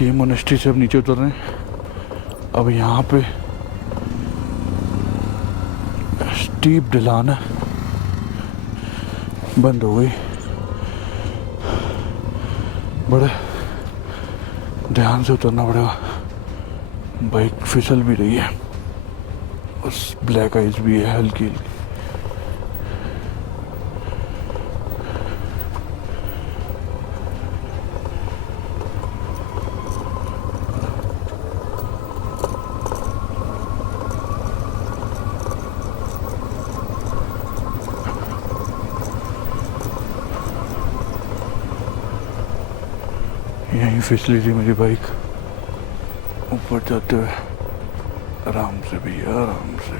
की मोनेस्ट्री से अब नीचे उतर रहे हैं। अब यहाँ पे स्टीप ढलान है, बंद हो गई। बड़े ध्यान से उतरना पड़ेगा, बाइक फिसल भी रही है, उस ब्लैक आइज भी है हल्की हल्की। यहीं फिसली थी मेरी बाइक, ऊपर जाते हुए आराम से भैया, आराम से।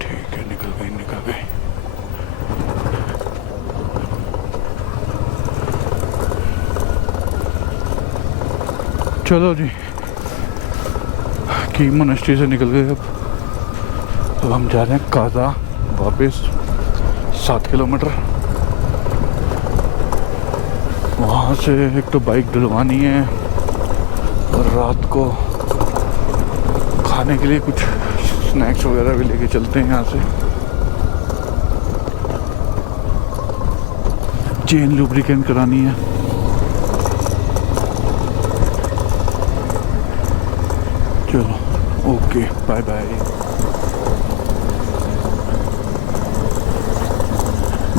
ठीक है, निकल गई निकल गई। चलो जी, की मोनेस्ट्री से निकल गए। अब हम जा रहे हैं काजा वापस 7 किलोमीटर। वहाँ से एक तो बाइक धुलवानी है और रात को खाने के लिए कुछ स्नैक्स वगैरह भी लेके चलते हैं यहाँ से। चेन लुब्रिकेंट करानी है। चलो ओके, बाय बाय।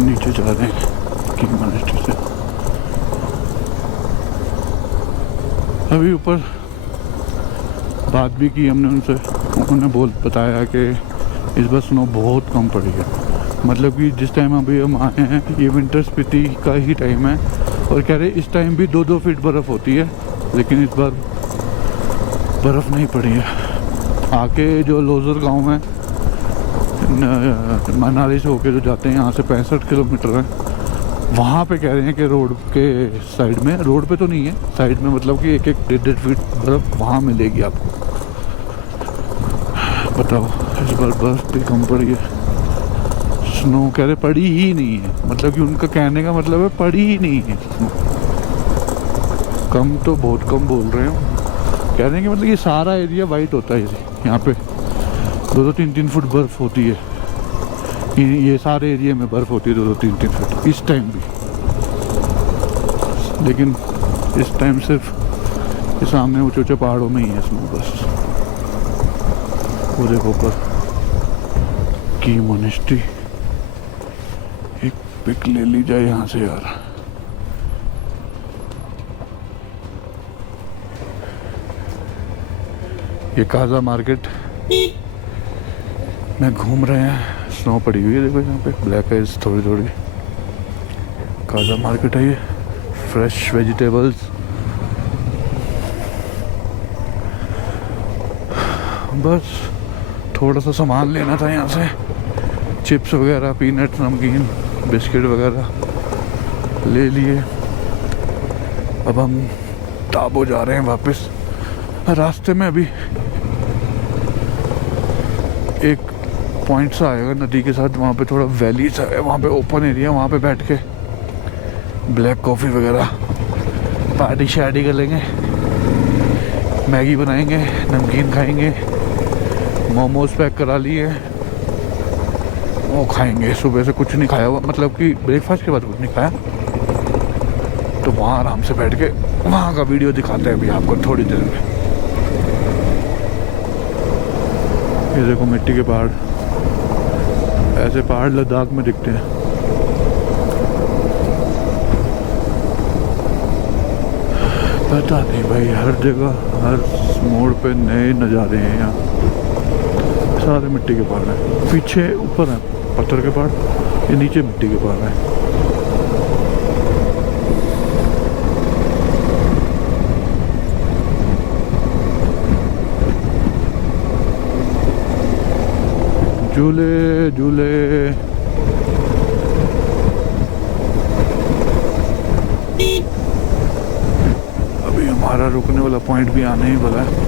नीचे जा रहे हैं किंग मोनेस्ट्री से। अभी ऊपर बात भी की हमने उनसे, उन्होंने बताया कि इस बार स्नो बहुत कम पड़ी है। मतलब कि जिस टाइम अभी हम आए हैं ये विंटर स्पीति का ही टाइम है, और कह रहे इस टाइम भी 2-2 फीट बर्फ़ होती है, लेकिन इस बार बर्फ़ नहीं पड़ी है। आके जो लोजर गांव है, मनाली से होके जो जाते हैं, यहाँ से 65 किलोमीटर है, वहाँ पे कह रहे हैं कि रोड के साइड में, रोड पे तो नहीं है, साइड में, मतलब कि 1-1 फीट बर्फ़ वहाँ मिलेगी आपको। बताओ, इस बार बर्फ़ भी कम पड़ी है। स्नो कह रहे पड़ी ही नहीं है, मतलब कि उनका कहने का मतलब है पड़ी ही नहीं है स्नो। कम तो बहुत कम बोल रहे हो, कह रहे हैं कि मतलब ये सारा एरिया वाइट होता है, यहाँ पे 2-3 फुट बर्फ़ होती है। ये सारे एरिया में बर्फ़ होती है 2-3 फुट इस टाइम भी, लेकिन इस टाइम सिर्फ ये सामने ऊँचे ऊँचे पहाड़ों में ही है स्नो बस। वो देखो ऊपर की मोनेस्ट्री, एक पिक ले ली जाए यहाँ से यार। ये काजा मार्केट में घूम रहे हैं, स्नो पड़ी हुई है देखो यहाँ पे, ब्लैक आइज थोड़ी थोड़ी। काजा मार्केट है ये, फ्रेश वेजिटेबल्स। बस थोड़ा सा सामान लेना था यहाँ से, चिप्स वगैरह, पीनट, नमकीन, बिस्किट वगैरह ले लिए। अब हम ताबो जा रहे हैं वापस। रास्ते में अभी एक पॉइंट सा आएगा नदी के साथ, वहाँ पे थोड़ा वैली सा है, वहाँ पे ओपन एरिया, वहाँ पे बैठ के ब्लैक कॉफ़ी वगैरह पार्टी शार्टी कर लेंगे, मैगी बनाएंगे, नमकीन खाएंगे, मोमोज पैक करा लिए, वो खाएंगे। सुबह से कुछ नहीं खाया हुआ, मतलब कि ब्रेकफास्ट के बाद कुछ नहीं खाया, तो वहाँ आराम से बैठ के वहाँ का वीडियो दिखाते हैं अभी आपको थोड़ी देर में। ये देखो मिट्टी के पहाड़, ऐसे पहाड़ लद्दाख में दिखते हैं। पता नहीं भाई, हर जगह हर मोड़ पे नए नज़ारे हैं यहाँ। सारे मिट्टी के पहाड़ हैं, पीछे ऊपर हैं पत्थर के पहाड़, ये नीचे मिट्टी के पहाड़ हैं। झूले झूले, अभी हमारा रुकने वाला पॉइंट भी आने ही वाला है।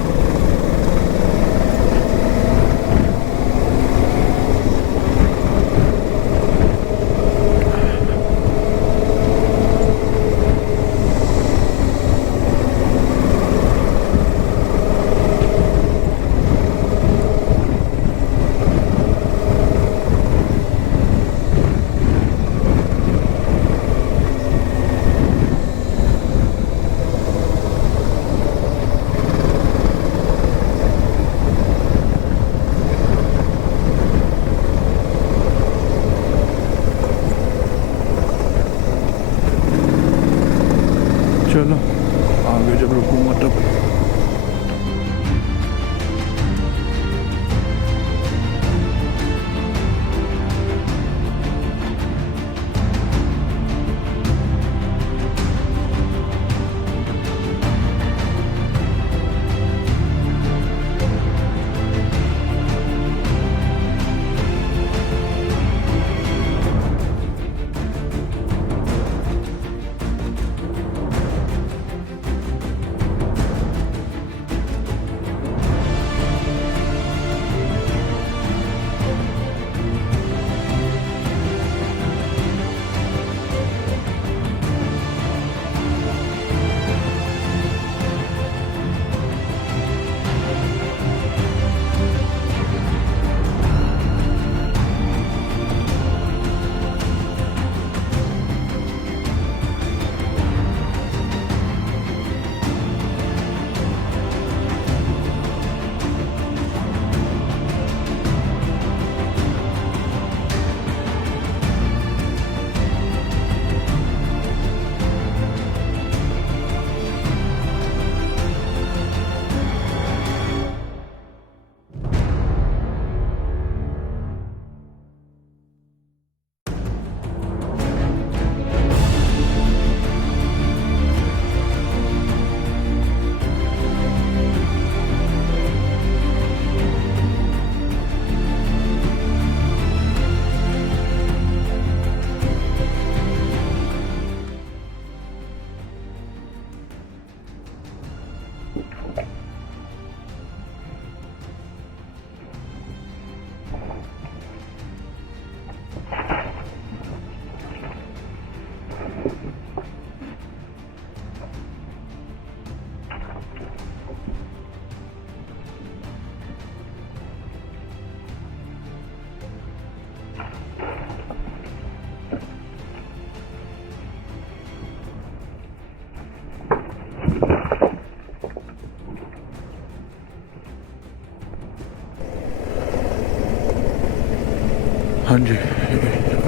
हाँ जी,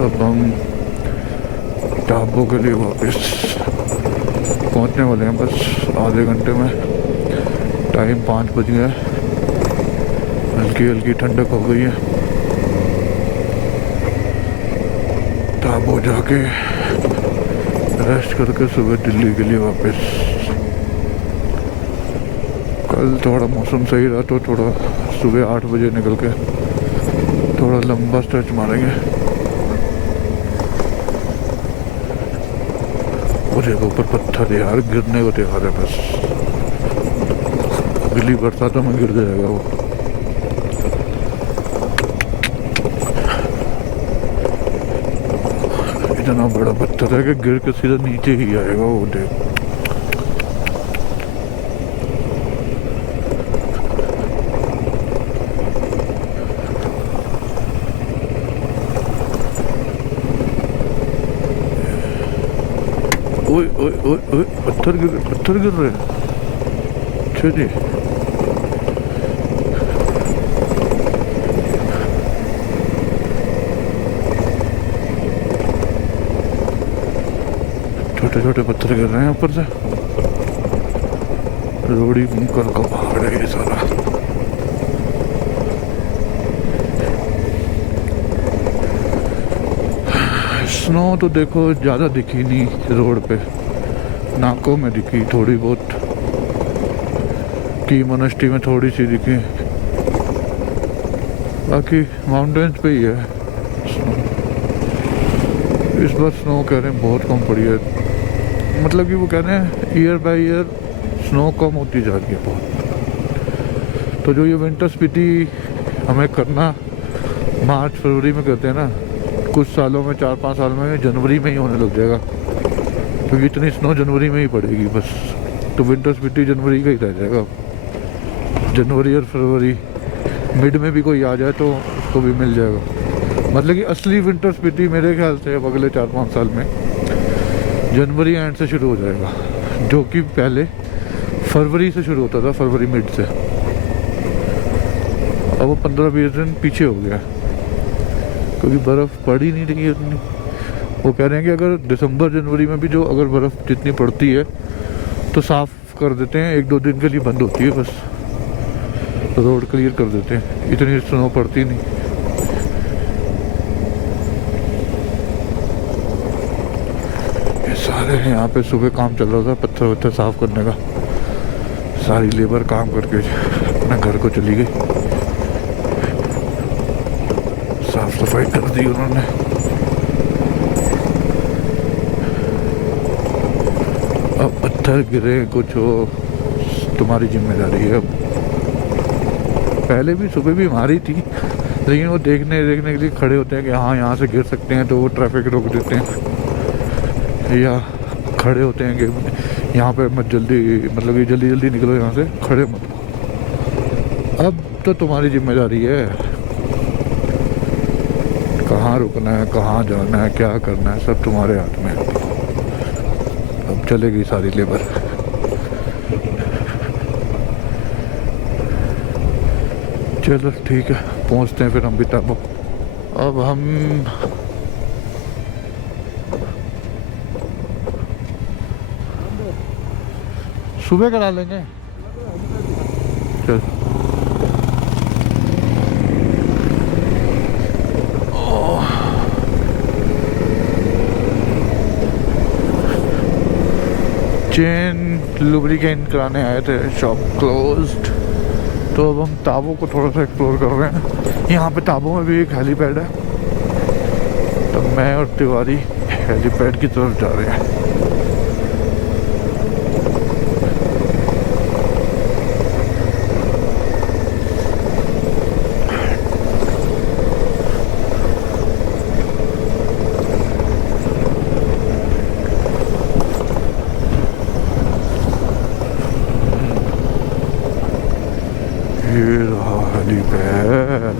अब हम टाबो के लिए वापस पहुंचने वाले हैं, बस आधे घंटे में। टाइम 5 बज गया है, हल्की हल्की ठंडक हो गई है। टाबो जाके रेस्ट करके सुबह दिल्ली के लिए वापस। कल थोड़ा मौसम सही रहा तो थोड़ा सुबह 8 बजे निकल के थोड़ा लंबा स्ट्रेच मारेंगे। मुझे ऊपर पत्थर यार गिरने को तैयार है, बस अगली बरसात में गिर जाएगा वो। इतना बड़ा पत्थर है कि गिर के सीधा नीचे ही आएगा वो, देख। ओए ओए ओए ओए, पत्थर गिर रहे हैं। अच्छा जी, छोटे छोटे पत्थर गिर रहे हैं ऊपर से। रोड़ी मुकर का पहाड़ है ये सारा। स्नो तो देखो ज़्यादा दिखी नहीं रोड पे, नाकों में दिखी थोड़ी बहुत, की मोनेस्ट्री में थोड़ी सी दिखी, बाकी माउंटेन्स पे ही है स्नो। इस बार स्नो कह रहे हैं बहुत कम पड़ी है, मतलब कि वो कह रहे हैं ईयर बाय ईयर स्नो कम होती जा रही है बहुत। तो जो ये विंटर स्पीति हमें करना मार्च फरवरी में करते हैं ना, कुछ सालों में 4-5 साल में जनवरी में ही होने लग जाएगा, क्योंकि इतनी स्नो जनवरी में ही पड़ेगी बस। तो विंटर स्पीति जनवरी का ही रह जाएगा। जनवरी और फरवरी मिड में भी कोई आ जाए तो उसको भी मिल जाएगा। मतलब कि असली विंटर स्पीति मेरे ख्याल से अब अगले 4-5 साल में जनवरी एंड से शुरू हो जाएगा, जो कि पहले फरवरी से शुरू होता था, फरवरी मिड से। अब वो 15-20 दिन पीछे हो गया, क्योंकि बर्फ़ पड़ ही नहीं रही है उतनी। वो कह रहे हैं कि अगर दिसंबर जनवरी में भी जो अगर बर्फ़ जितनी पड़ती है तो साफ़ कर देते हैं, 1-2 दिन के लिए बंद होती है बस, रोड क्लियर कर देते हैं, इतनी स्नो पड़ती नहीं। ये सारे यहाँ पे सुबह काम चल रहा था पत्थर वत्थर साफ़ करने का। सारी लेबर काम करके अपने घर को चली गई, साफ सफाई कर दी उन्होंने। अब पत्थर गिरे कुछ हो तुम्हारी जिम्मेदारी है। अब पहले भी सुबह भी मारी थी, लेकिन वो देखने के लिए खड़े होते हैं कि हाँ यहाँ से गिर सकते हैं, तो वो ट्रैफिक रोक देते हैं, या खड़े होते हैं कि यहाँ पे मत जल्दी, मतलब कि जल्दी जल्दी निकलो यहाँ से, खड़े मत। अब तो तुम्हारी जिम्मेदारी है, कहाँ रुकना है, कहाँ जाना है, क्या करना है, सब तुम्हारे हाथ में। अब चलेगी सारी लेबर। चलो ठीक है, पहुँचते हैं फिर हम भी टाबो। अब हम सुबह करा लेंगे। चल चेन लुब्रिकेंट कराने आए थे, शॉप क्लोज्ड। तो अब हम टाबो को थोड़ा सा एक्सप्लोर कर रहे हैं। यहाँ पे टाबो में भी एक हेलीपैड है, तो मैं और तिवारी हेलीपैड की तरफ जा रहे हैं। ये रहा helipad.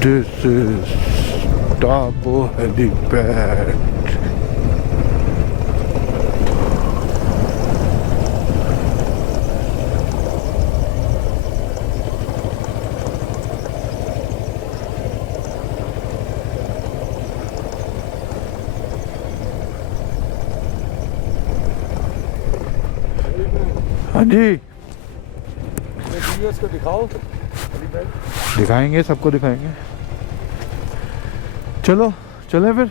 This is Tabo helipad. हाँ जी व्यूअर्स को दिखाओ अली भाई। दिखाएंगे, सबको दिखाएंगे। चलो चलें फिर।